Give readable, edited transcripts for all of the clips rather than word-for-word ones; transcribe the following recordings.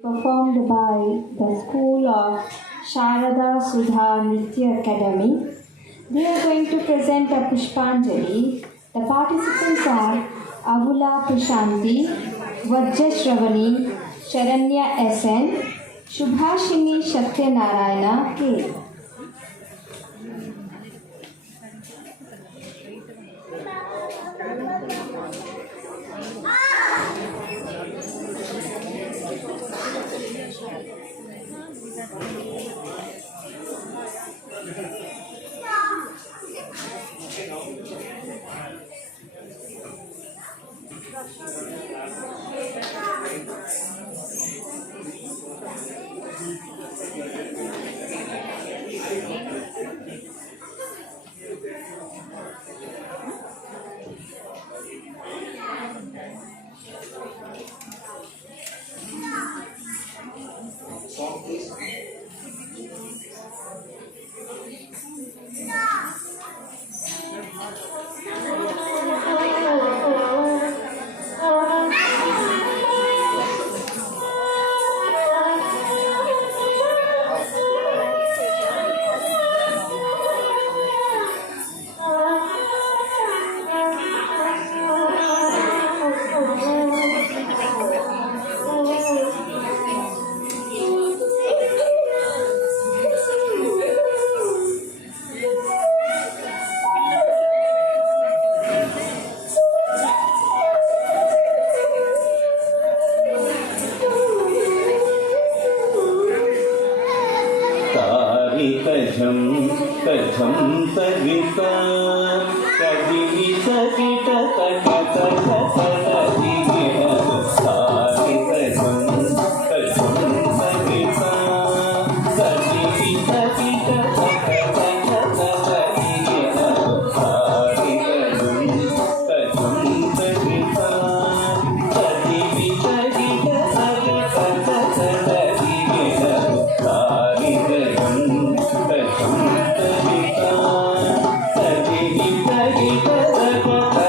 performed by the School of Sharada Sudha Nritya Academy. They are going to present a Pushpanjali. The participants are Avula Prashanti, Vajja Shravani, Sharanya SN, Shubhashini Satyanarayana K. कझं कझं सगिता कजिवि सगित तगत तगदिगिन सारि कझं कझं सगिता कजिवि सगित तगत तगदिगिन सारि कझं सगिता कजिवि सगित तगत तगदिगिन सारि कझं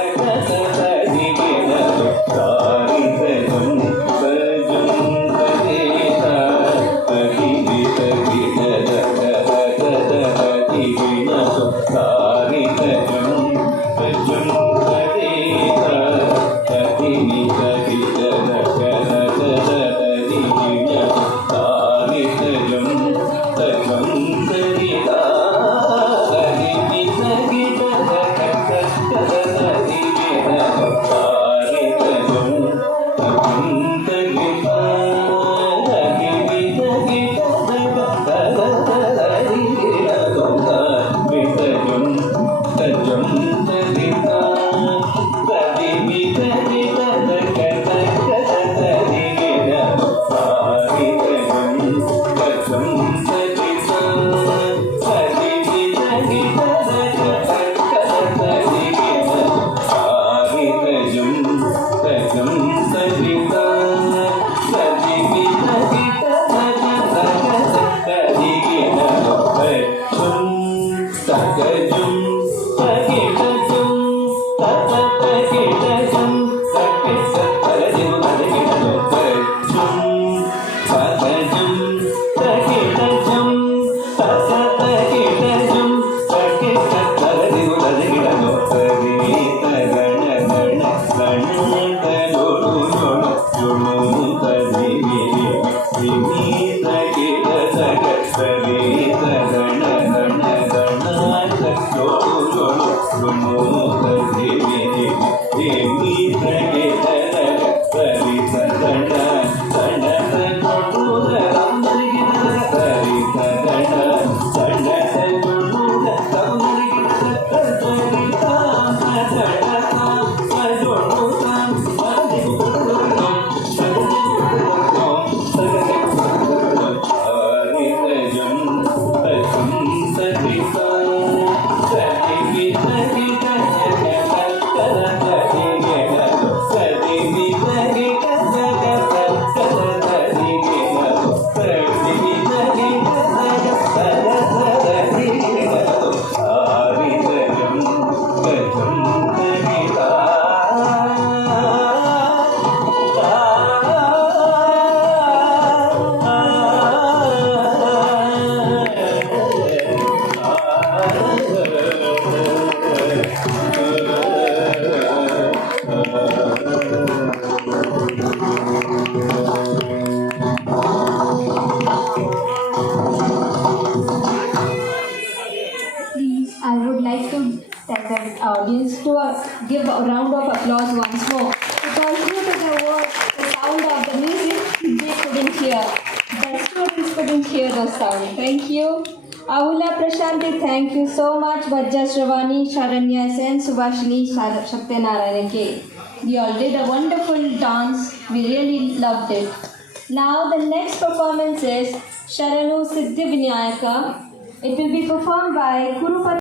applause once more. Because due to the sound of the music, they couldn't hear. The students couldn't hear the sound. Thank you. Ahula Prashanti, thank you so much. Vajja Shravani, Sharanya Sen, Subhashini, Shaktinarayana K. We all did a wonderful dance. We really loved it. Now the next performance is Sharanu Siddhi Vinayaka. It will be performed by Kurupati.